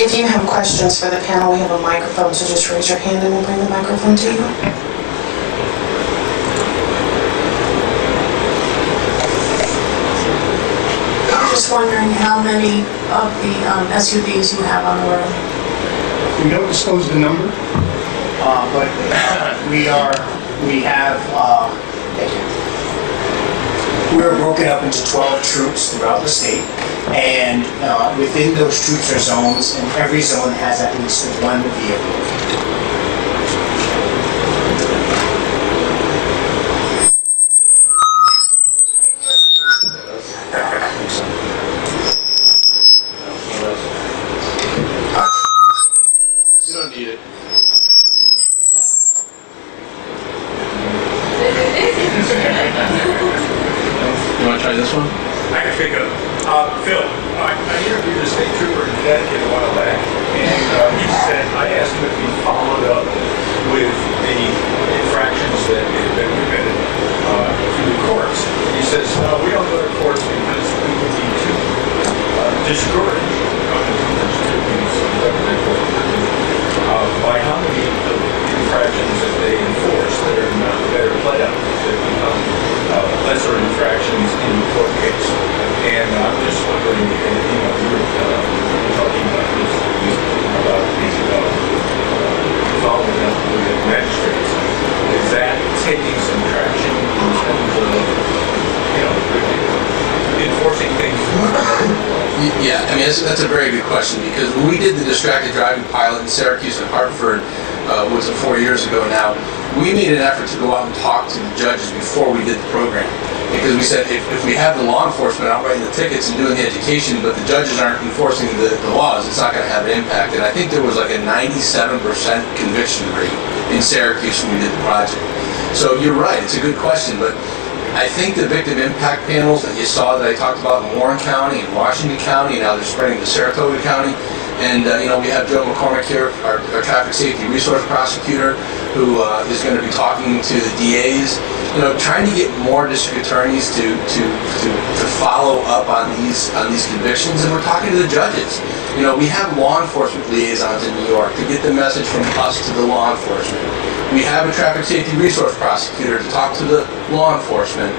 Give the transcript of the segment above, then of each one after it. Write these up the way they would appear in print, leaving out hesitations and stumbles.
If you have questions for the panel, we have a microphone, so just raise your hand and we'll bring the microphone to you. I'm just wondering how many of the SUVs you have on the road. We don't disclose the number, but we're broken up into 12 troops throughout the state, and within those troops are zones, and every zone has at least one vehicle. You don't need it. You want to try this one? I can pick it up. Phil, I interviewed a state trooper in Connecticut a while back, and he said, I asked him if he followed up with the infractions that we've been through the courts. He says, no, we don't go to courts because we would be too discouraged by how many of the infractions that they enforce that are not better play out, that become lesser infractions in the court case. And I'm just wondering, you know, you were talking about this about following up with the magistrates. Is that taking some traction in terms of, you know, enforcing things? Yeah, I mean, that's a very good question, because when we did the distracted driving pilot in Syracuse and Hartford, was it 4 years ago now, we made an effort to go out and talk to the judges before we did the program. Because we said, if we have the law enforcement out writing the tickets and doing the education, but the judges aren't enforcing the laws, it's not going to have an impact. And I think there was like a 97% conviction rate in Syracuse when we did the project. So you're right, it's a good question, but I think the victim impact panels that you saw that I talked about in Warren County and Washington County, and now they're spreading to Saratoga County. And you know, we have Joe McCormick here, our traffic safety resource prosecutor, who is going to be talking to the DAs. You know, trying to get more district attorneys to follow up on these convictions, and we're talking to the judges. You know, we have law enforcement liaisons in New York to get the message from us to the law enforcement. We have a traffic safety resource prosecutor to talk to the law enforcement,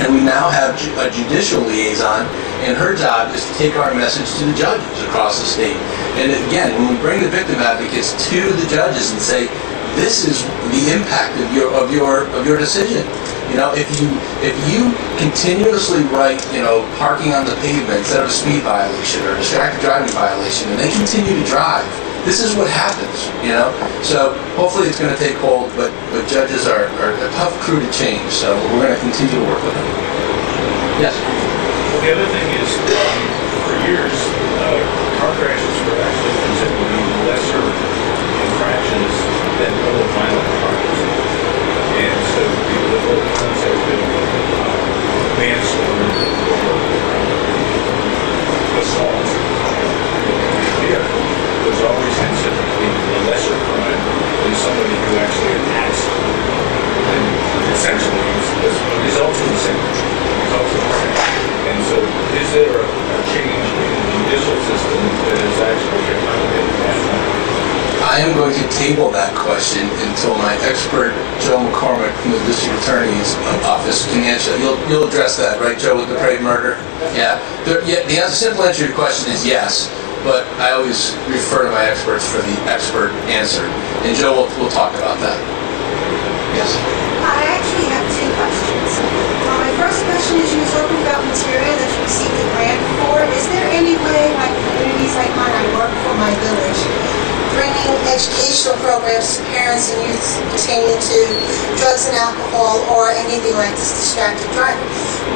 and we now have a judicial liaison, and her job is to take our message to the judges across the state. And again, when we bring the victim advocates to the judges and say, this is the impact of your decision. You know, if you continuously write, you know, parking on the pavement instead of a speed violation or a distracted driving violation, and they continue to drive, this is what happens. You know, so hopefully it's going to take hold. But judges are a tough crew to change, so we're going to continue to work with them. Yes. Well, the other thing is, for years, car crashes were actually considered to be lesser infractions than other violent crimes. And so the whole concept of manslaughter or assault was always considered to be a lesser crime than somebody who actually attacks and essentially results in the same results in the same. And so is there a change in the judicial system that is actually accommodating that? I am going to table that question until my expert, Joe McCormick from the District Attorney's Office, can answer. You'll address that, right, Joe, with the Parade murder? Yeah. The simple answer to your question is yes, but I always refer to my experts for the expert answer. And Joe will talk about that. Yes. I actually have two questions. My first question is, you were talking about material that you received a grant for. Is there any way, like communities like mine, I work for my village, bringing educational programs to parents and youth pertaining to drugs and alcohol or anything like this distracted driving?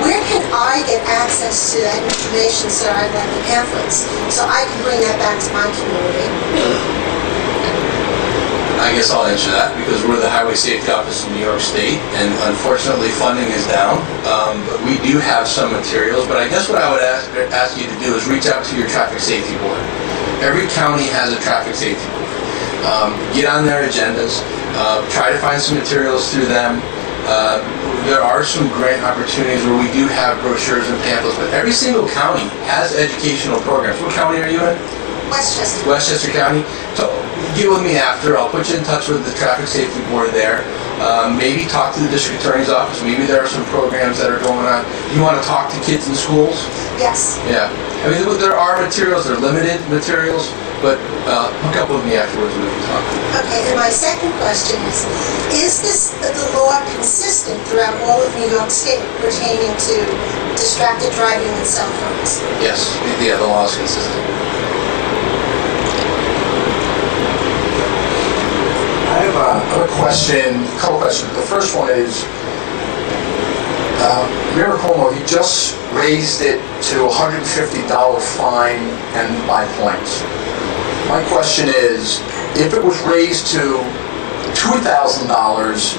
Where can I get access to that information, so I'd like the pamphlets, so I can bring that back to my community? I guess I'll answer that, because we're the Highway Safety Office in New York State, and unfortunately funding is down. But we do have some materials, but I guess what I would ask you to do is reach out to your traffic safety board. Every county has a traffic safety board. Get on their agendas, try to find some materials through them. There are some grant opportunities where we do have brochures and pamphlets, but every single county has educational programs. What county are you in? Westchester. Westchester County. So get with me after. I'll put you in touch with the traffic safety board there. Maybe talk to the district attorney's office. Maybe there are some programs that are going on. You want to talk to kids in schools? Yes. Yeah. I mean, there are materials. They're limited materials, but hook up with me afterwards. We can talk. Okay, and my second question is the law consistent throughout all of New York State pertaining to distracted driving with cell phones? Yes. Yeah, the law is consistent. I have a question, a couple questions. The first one is, Mayor Cuomo, he just raised it to $150 fine and 5 points. My question is, if it was raised to $2,000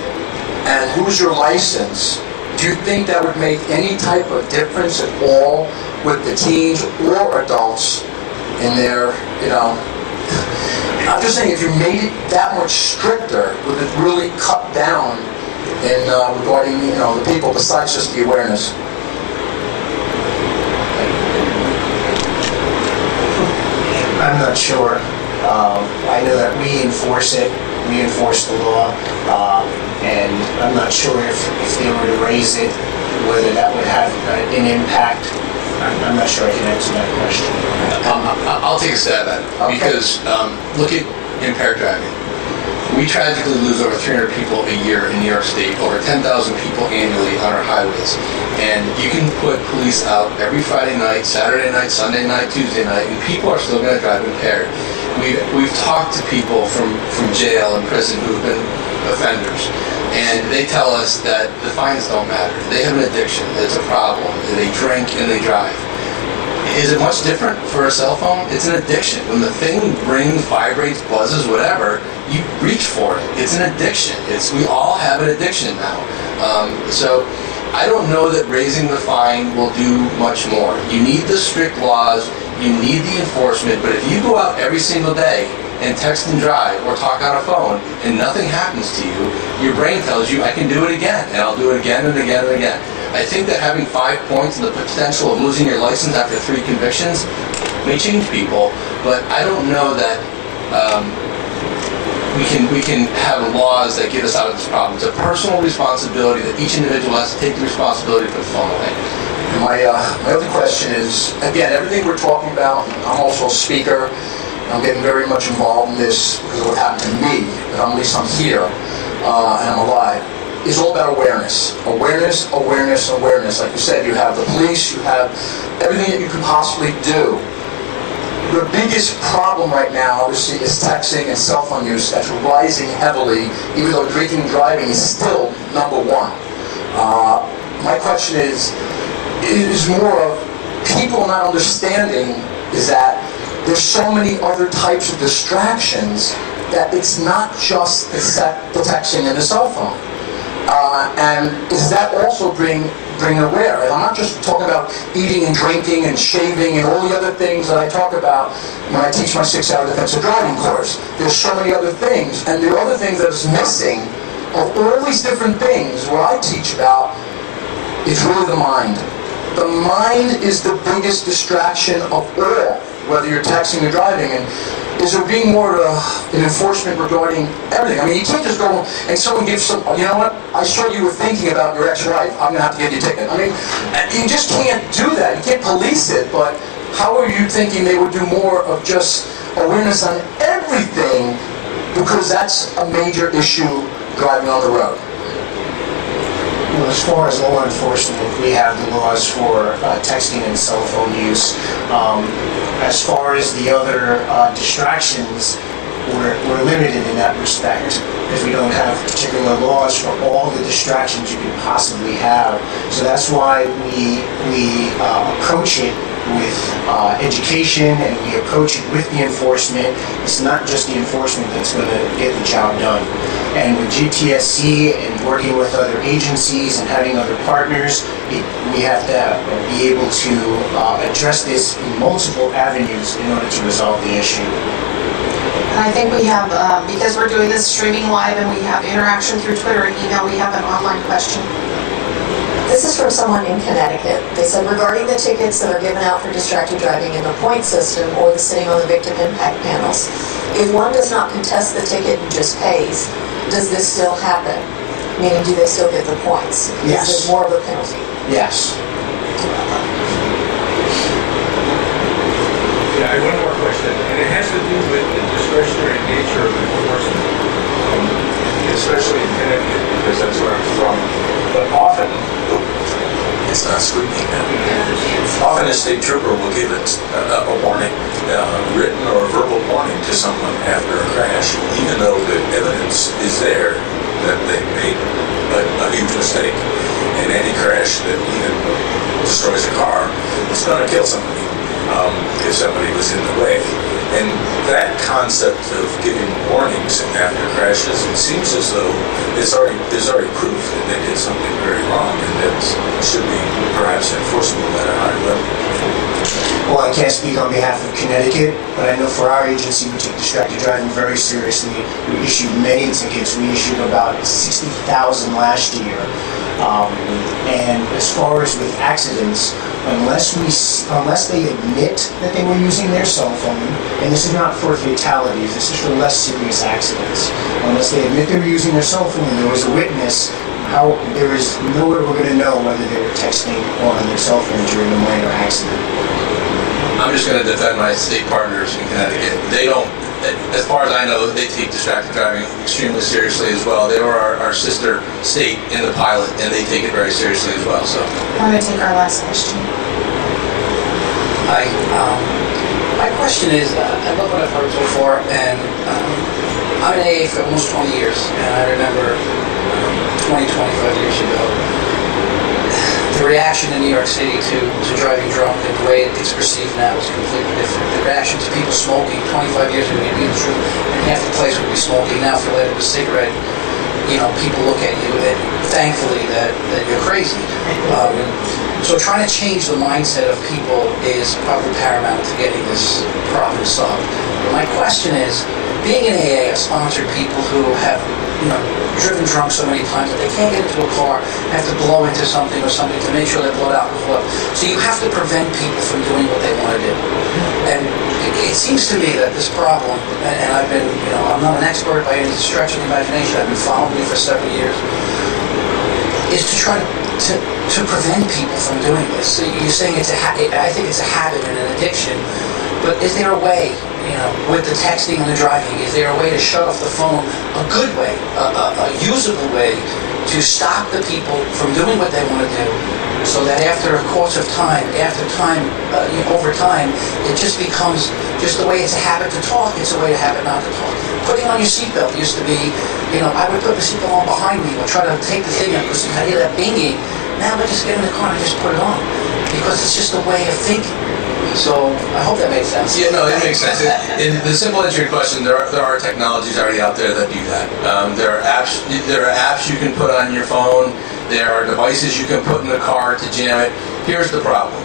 and lose your license, do you think that would make any type of difference at all with the teens or adults in their, you know? I'm just saying, if you made it that much stricter, would it really cut down in regarding, you know, the people besides just the awareness? I'm not sure. I know that we enforce it. We enforce the law, and I'm not sure if they were to raise it, whether that would have an impact. I'm not sure I can answer that question. I'll take a stab at it, because look at impaired driving. We tragically lose over 300 people a year in New York State, over 10,000 people annually on our highways. And you can put police out every Friday night, Saturday night, Sunday night, Tuesday night, and people are still going to drive impaired. We've talked to people from jail and prison who've been offenders, and they tell us that the fines don't matter. They have an addiction. It's a problem. They drink and they drive. Is it much different for a cell phone? It's an addiction. When the thing rings, vibrates, buzzes, whatever, you reach for it. It's an addiction. We all have an addiction now. So I don't know that raising the fine will do much more. You need the strict laws. You need the enforcement. But if you go out every single day and text and drive or talk on a phone and nothing happens to you, your brain tells you, I can do it again, and I'll do it again and again and again. I think that having 5 points and the potential of losing your license after 3 convictions may change people, but I don't know that we can have laws that get us out of this problem. It's a personal responsibility that each individual has to take the responsibility for the phone away. My other question is, again, everything we're talking about, I'm also a speaker. I'm getting very much involved in this because of what happened to me, but at least I'm here and I'm alive. It's all about awareness. Awareness, awareness, awareness. Like you said, you have the police, you have everything that you could possibly do. The biggest problem right now, obviously, is texting and cell phone use that's rising heavily, even though drinking and driving is still #1. My question is more of people not understanding is that there's so many other types of distractions that it's not just the texting and the cell phone. And does that also bring aware? And I'm not just talking about eating and drinking and shaving and all the other things that I talk about when I teach my 6-hour defensive driving course. There's so many other things, and the other things that is missing of all these different things, what I teach about is really the mind. The mind is the biggest distraction of all, whether you're texting or driving. And is there being more an enforcement regarding everything? I mean, you can't just go and someone gives some, you know what, I saw you were thinking about your ex-wife, I'm going to have to give you a ticket. I mean, you just can't do that. You can't police it, but how are you thinking they would do more of just awareness on everything, because that's a major issue driving on the road? Well, as far as law enforcement, we have the laws for texting and cell phone use. As far as the other distractions, we're limited in that respect, because we don't have particular laws for all the distractions you could possibly have. So that's why we approach it with education, and we approach it with the enforcement. It's not just the enforcement that's going to get the job done. And with GTSC and working with other agencies and having other partners, we have to be able to address this in multiple avenues in order to resolve the issue. And I think we have, because we're doing this streaming live and we have interaction through Twitter and email, we have an online question. This is from someone in Connecticut. They said, regarding the tickets that are given out for distracted driving in the point system or the sitting on the victim impact panels, if one does not contest the ticket and just pays, does this still happen? Meaning, do they still get the points? Yes. Is there more of a penalty? Yes. Yeah, I have one more question, and it has to do with the discretionary nature of enforcement, especially in Connecticut, because that's where I'm from. But often, It's not squeaking. Often a state trooper will give a warning, written or verbal warning to someone after a crash, even though the evidence is there that they made a huge mistake. And any crash that even destroys a car is going to kill somebody if somebody was in the way. And that concept of giving warnings after crashes, it seems as though there's already proof that they did something very wrong, and that should be perhaps enforceable at a higher level. Well, I can't speak on behalf of Connecticut, but I know for our agency, we take distracted driving very seriously. We issued many tickets. We issued about 60,000 last year. And as far as with accidents, unless they admit that they were using their cell phone, and this is not for fatalities, this is for less serious accidents. Unless they admit they were using their cell phone and there was a witness, there is no way we're going to know whether they were texting or on their cell phone during a minor accident. I'm just going to defend my state partners in Connecticut. They don't, as far as I know, they take distracted driving extremely seriously as well. They were our sister state in the pilot, and they take it very seriously as well. So I'm going to take our last question. Hi. My question is, I love what I've heard so far, and I'm in AA for almost 20 years, and I remember 20, 25 years ago, the reaction in New York City to driving drunk and the way it's perceived now is completely different. The reaction to people smoking 25 years ago, you'd be in the room and half the place would be smoking. Now if you light up a cigarette, you know, people look at you and thankfully that you're crazy. So trying to change the mindset of people is probably paramount to getting this problem solved. But my question is, being in AA, I've sponsored people who have, you know, driven drunk so many times that they can't get into a car, have to blow into something or something to make sure they blow alcohol up. So you have to prevent people from doing what they want to do. And it seems to me that this problem, and I've been, you know, I'm not an expert by any stretch of the imagination, I've been following it for several years, is to try to prevent people from doing this. So you're saying it's I think it's a habit and an addiction, but is there a way, you know, with the texting and the driving, is there a way to shut off the phone, a good way, a usable way to stop the people from doing what they want to do, so that after a course of time, over time, it just becomes just the way it's a habit to talk, it's a way to habit not to talk. Putting on your seatbelt used to be, you know, I would put the seatbelt on behind me or try to take the thing out because I hear that binging. Now I just get in the car and I just put it on because it's just a way of thinking. So I hope that makes sense. yeah, no, it makes sense. In the simple answer to your question, there are technologies already out there that do that. There are apps you can put on your phone. There are devices you can put in the car to jam it. Here's the problem: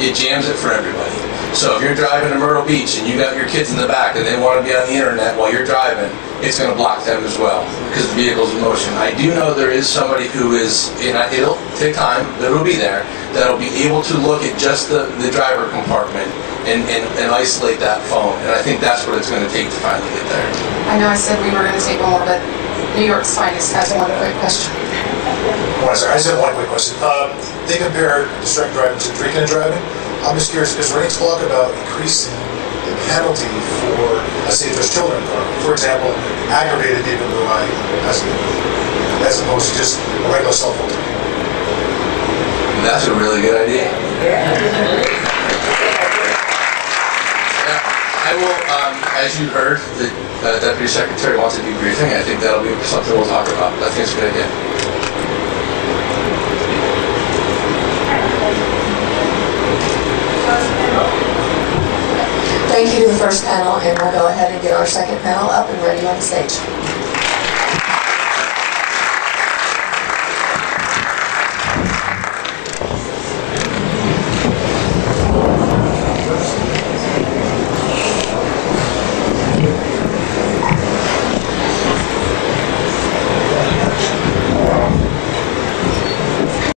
it jams it for everybody. So if you're driving to Myrtle Beach and you got your kids in the back and they want to be on the internet while you're driving, it's going to block them as well because the vehicle's in motion. I do know there is somebody who is, and it'll take time, but it'll be there, that'll be able to look at just the driver compartment and isolate that phone. And I think that's what it's going to take to finally get there. I know I said we were going to take one more, but New York's Finest has one quick question. I just have one quick question. They compare distracted driving to drinking and driving. I'm just curious, is there any talk about increasing the penalty for, let's say, if there's children in the car? For example, aggravated DWI as opposed to just a regular cell phone. That's a really good idea. Yeah, I will, as you heard, the Deputy Secretary wants a debriefing. I think that'll be something we'll talk about. I think it's a good idea. Thank you to the first panel, and we'll go ahead and get our second panel up and ready on stage.